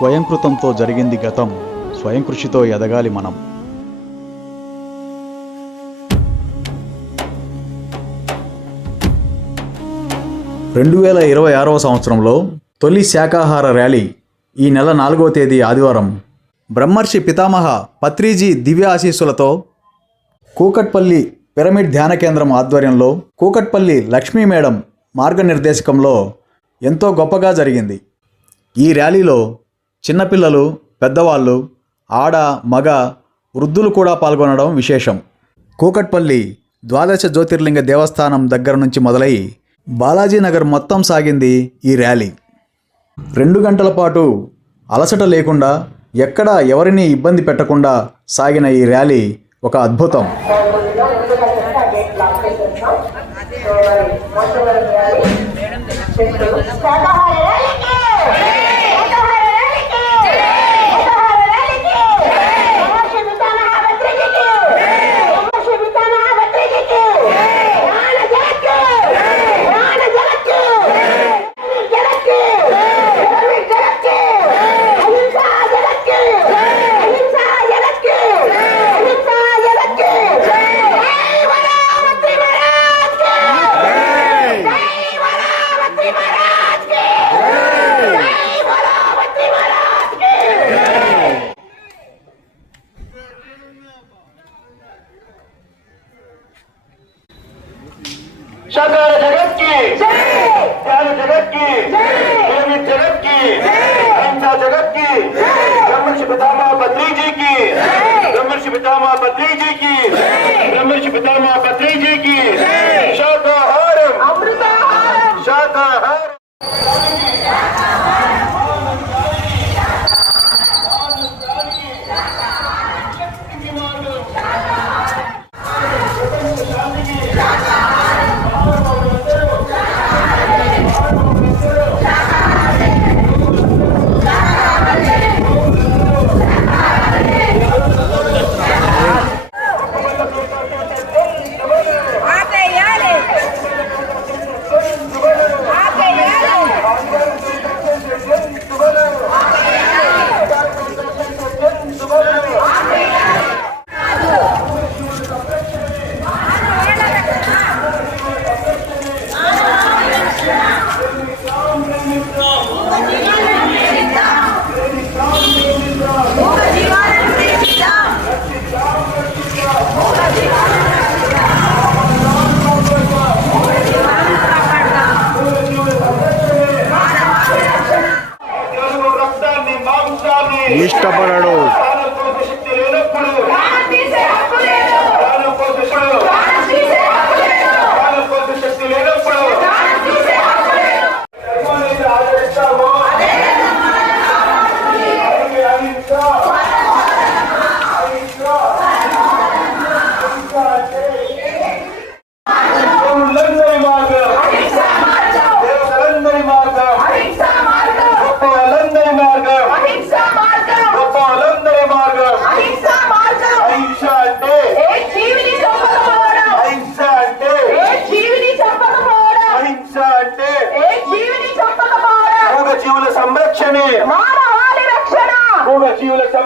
స్వయంకృతంతో జరిగింది గతం. స్వయం కృషితో ఎదగాలి మనం. రెండు వేల ఇరవై ఆరవ సంవత్సరంలో తొలి శాకాహార ర్యాలీ ఈ నెల నాలుగవ తేదీ ఆదివారం. బ్రహ్మర్షి పితామహ పత్రిజీ దివ్య ఆశీస్సులతో కూకట్పల్లి పిరమిడ్ ధ్యాన కేంద్రం ఆధ్వర్యంలో కూకట్పల్లి లక్ష్మీ మేడం మార్గనిర్దేశకంలో ఎంతో గొప్పగా జరిగింది. ఈ ర్యాలీలో చిన్నపిల్లలు పెద్దవాళ్ళు ఆడ మగ వృద్ధులు కూడా పాల్గొనడం విశేషం. కూకట్పల్లి ద్వాదశ జ్యోతిర్లింగ దేవస్థానం దగ్గర నుంచి మొదలై బాలాజీనగర్ మొత్తం సాగింది ఈ ర్యాలీ. రెండు గంటల పాటు అలసట లేకుండా ఎక్కడా ఎవరిని ఇబ్బంది పెట్టకుండా సాగిన ఈ ర్యాలీ ఒక అద్భుతం. శాకాహార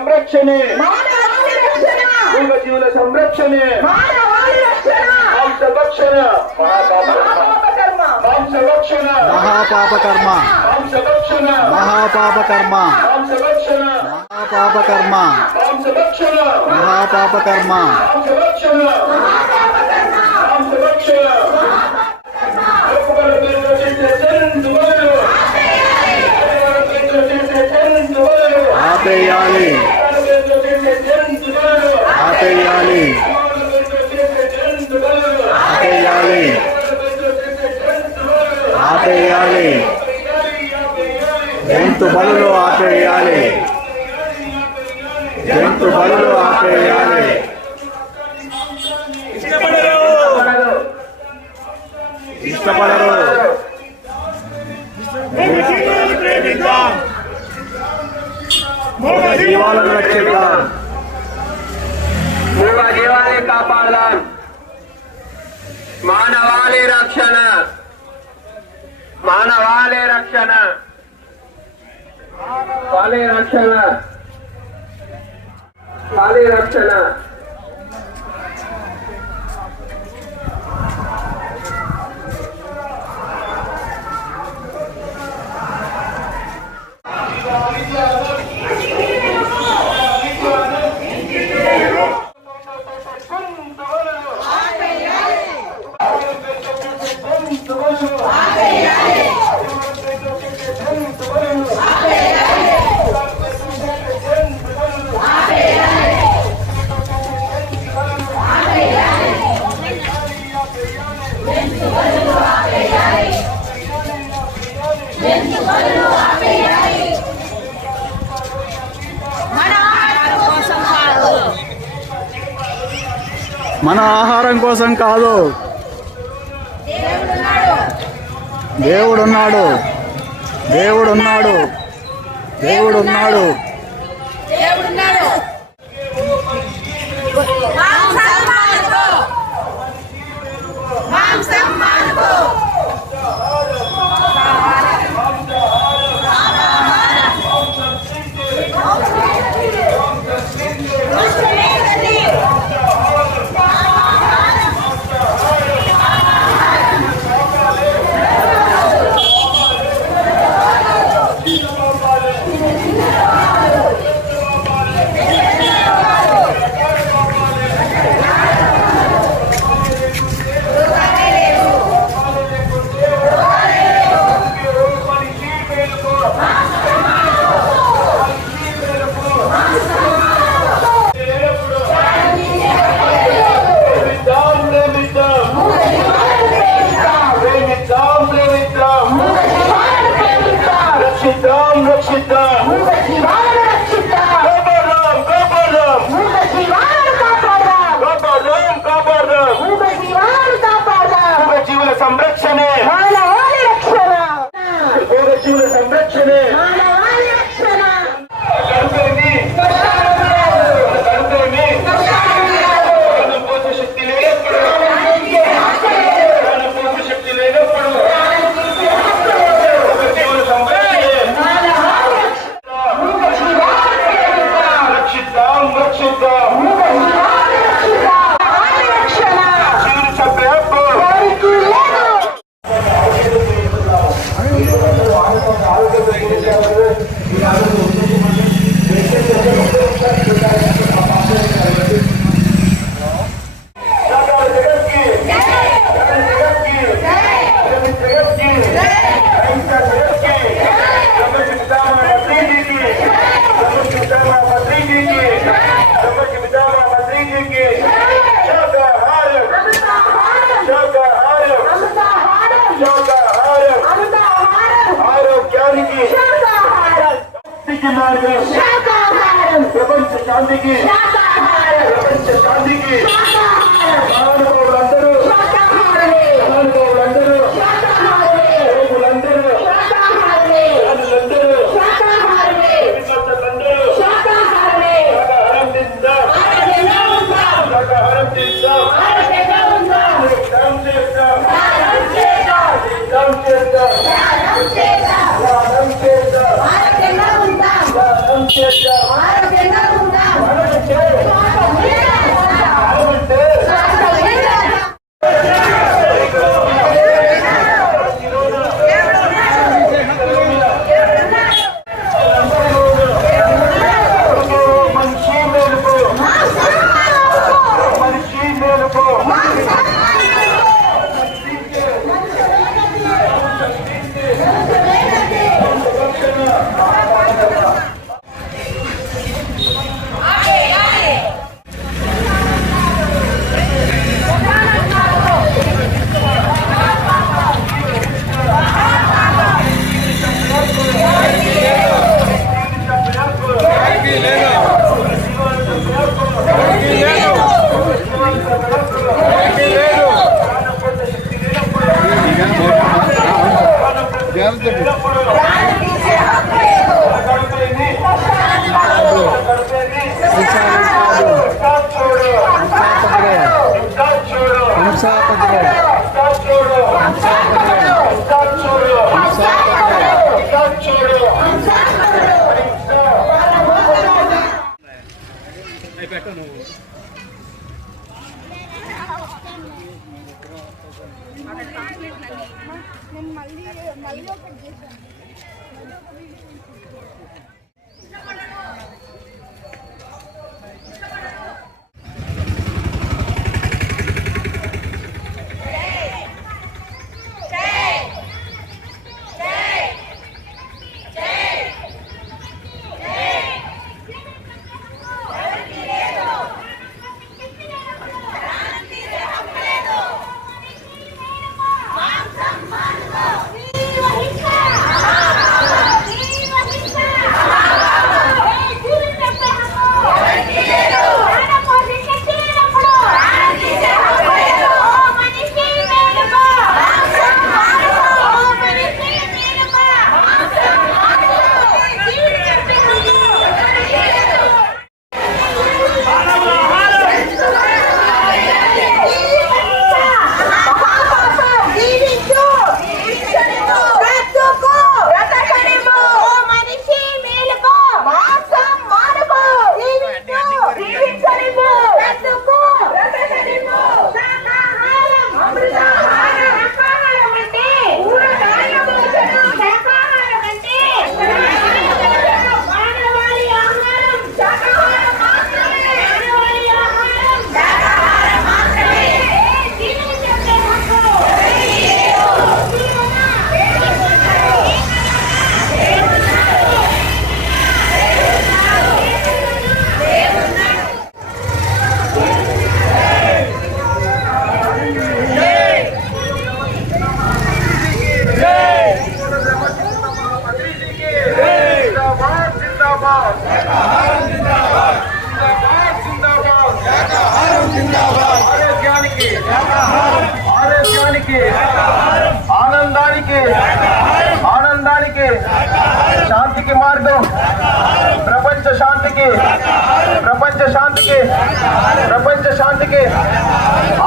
ಸಂರಕ್ಷಣೆ ಜೀವನ ಸಂರಕ್ಷಣೆ ಮಾಂಸ ಭಕ್ಷಣ ಮಾಂಸ ಭಕ್ಷಣ ಮಹಾಪಾಪಕರ್ಮ ಮಾಂಸ ಭಕ್ಷಣ ಮಹಾಪಾಪಕರ್ಮ ಮಾಂಸ ಭಕ್ಷಣ ಮಹಾಪಾಪಕರ್ಮ ಮಾಂಸ ಭಕ್ಷಣ ಮಹಾಪಾಪಕರ್ಮ ಮಾಂಸ ಭಕ್ಷಣ ಮಾಂಸ ಭಕ್ಷಣ ಆಪೆಯಾಲೆ Baby need. మన ఆహారం కోసం కాదు. దేవుడున్నాడు. దేవుడున్నాడు. దేవుడున్నాడు. గాంధీకి మార్గం ప్రపంచ శాంతికి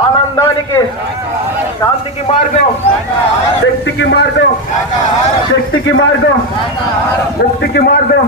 ఆనందానికి ఆనందానికి శాంతికి మార్గం శక్తికి మార్గం శక్తికి మార్గం ముక్తికి మార్గం.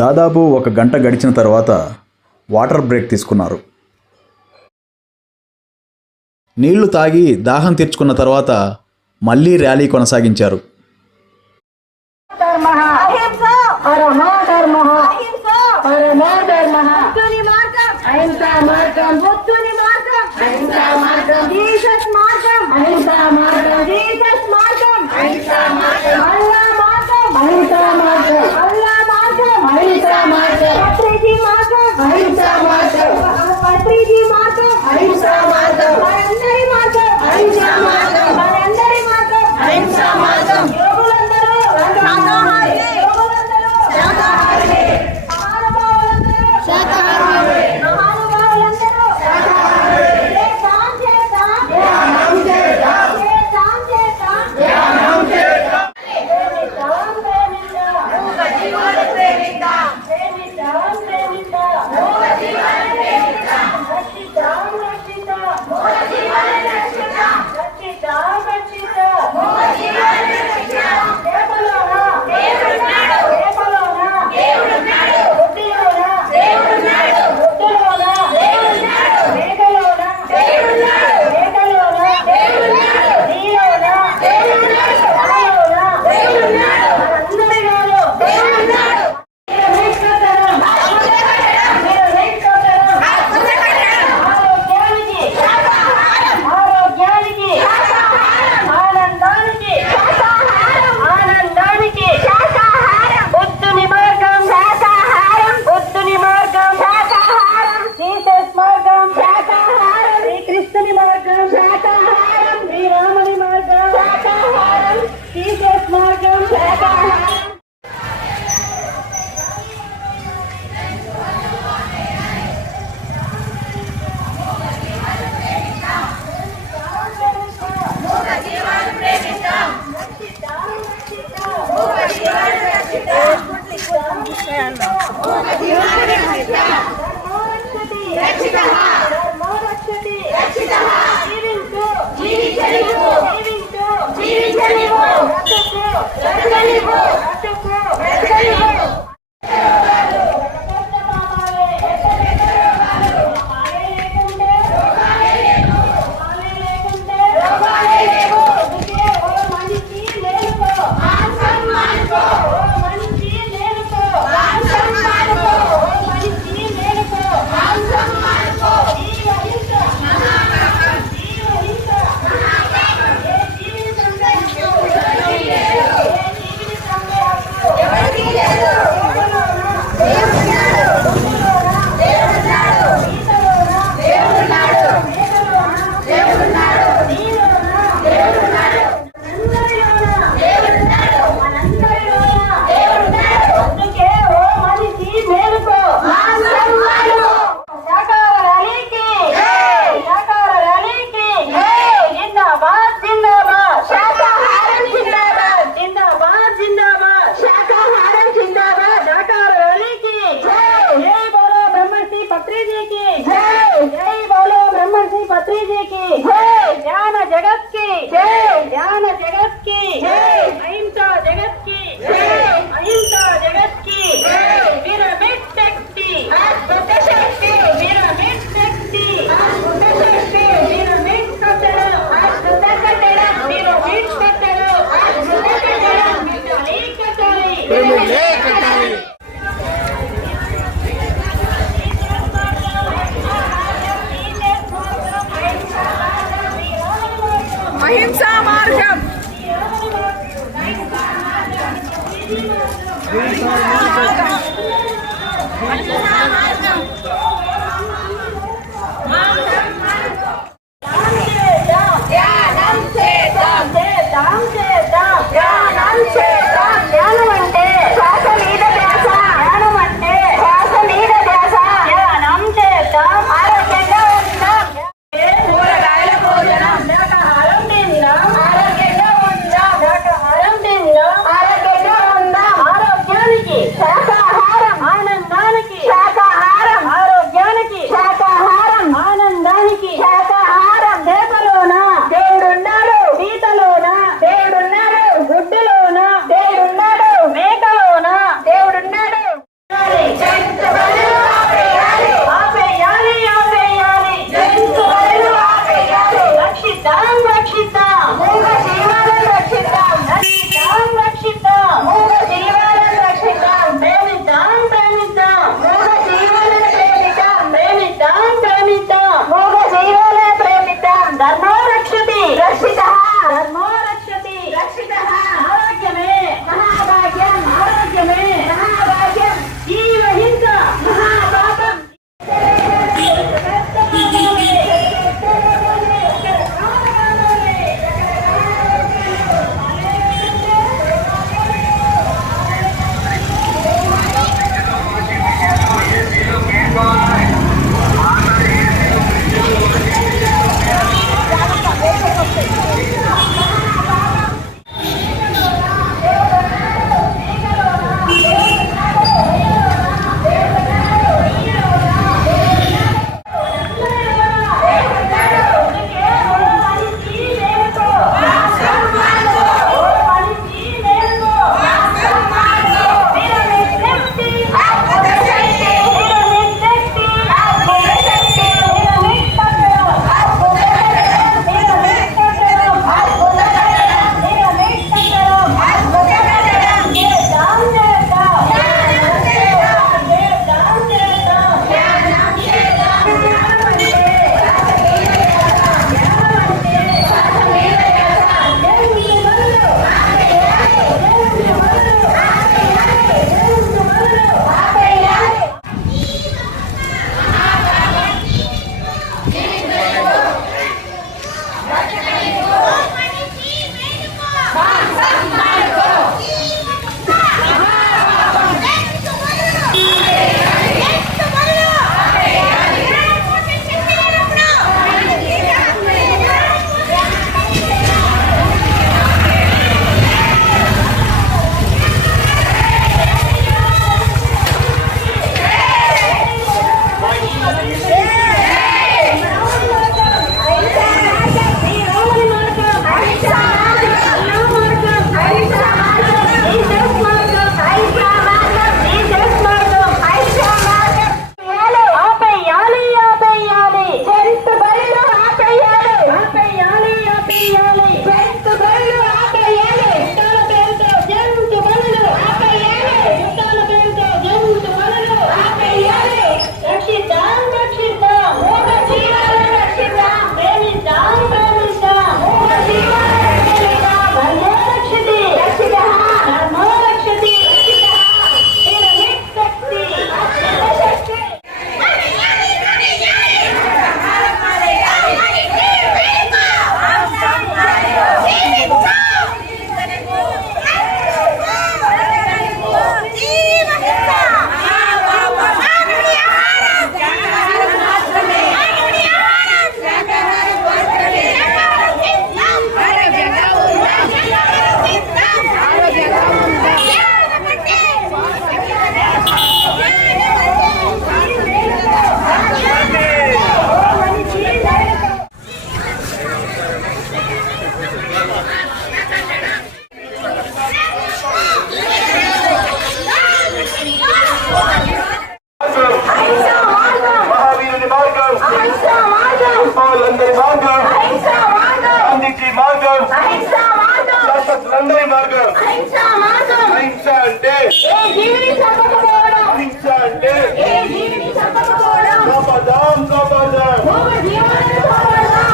దాదాపు ఒక గంట గడిచిన తర్వాత వాటర్ బ్రేక్ తీసుకున్నారు. నీళ్ళు తాగి దాహం తీర్చుకున్న తర్వాత మళ్ళీ ర్యాలీ కొనసాగించారు. अहिंसा मार्ग। पत्रीजी मार्ग। अहिंसा मार्ग। पत्रीजी मार्ग। अहिंसा मार्ग।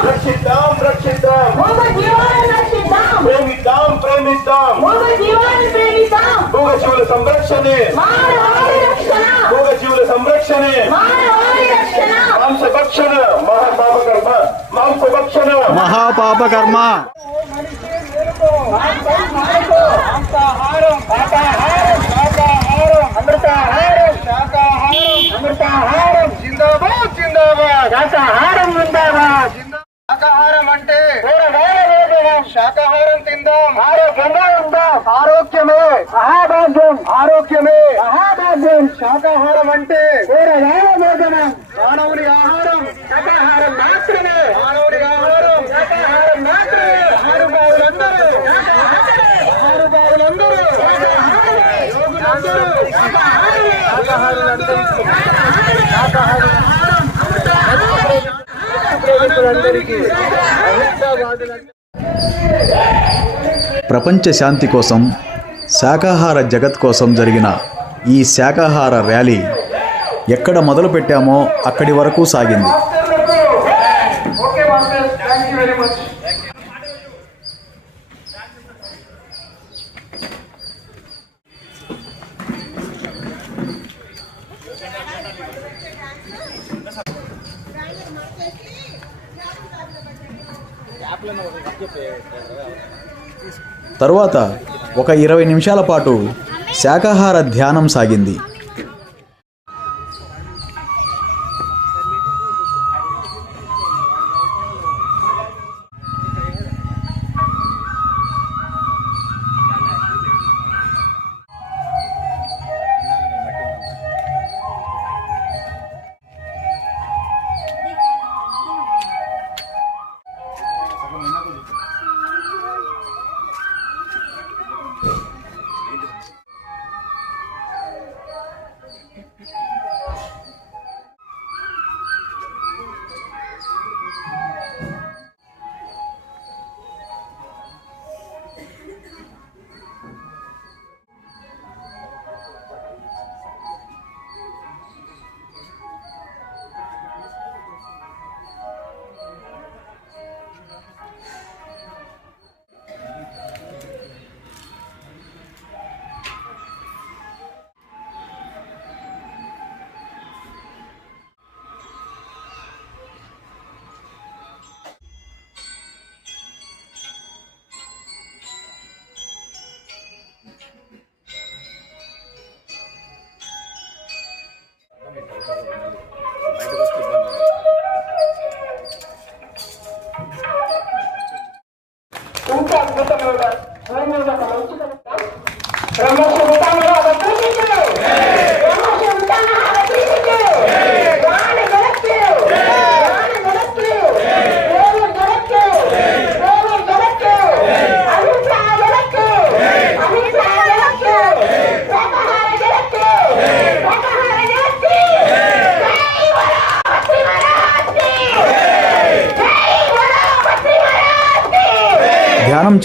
రక్షిద్దాం రక్షిద్దాం మూగ జీవాలను రక్షిద్దాం ప్రేమిద్దాం ప్రేమిద్దాం మూగ జీవాలను ప్రేమిద్దాం మూగ జీవుల సంరక్షణే మానవాళి రక్షణ మూగ జీవుల సంరక్షణే మానవాళి రక్షణ మాంసభక్షణ మహాపాపకర్మ మాంసభక్షణ మహాపాపకర్మ శాకాహారం శాకాహారం శాకాహారం అమృతాహారం శాకాహారం అమృతాహారం. జిందాబాద్ జిందాబాద్. శాకాహారం జిందాబాద్. శాకాహారం అంటే? శాకాహారం తిందాం. ఆరోగ్యంగా ఉందాం. ఆరోగ్యమే. మహాభాగ్యం ఆరోగ్యమే. మహాభాగ్యం శాకాహారం అంటే? ప్రపంచ శాంతి కోసం శాకాహార జగత్ కోసం జరిగిన ఈ శాకాహార ర్యాలీ ఎక్కడ మొదలు పెట్టామో అక్కడి వరకు సాగింది. తరువాత ఒక ఇరవై నిమిషాల పాటు శాకాహార ధ్యానం సాగింది.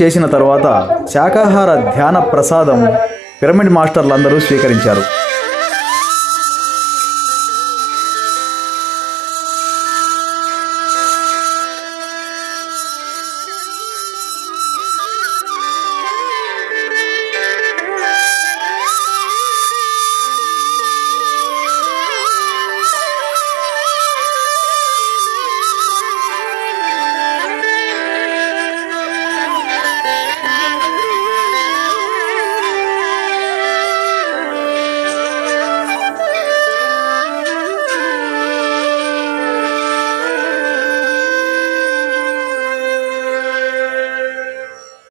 చేసిన తర్వాత శాకాహార ధ్యాన ప్రసాదం పిరమిడ్ మాస్టర్లందరూ స్వీకరించారు.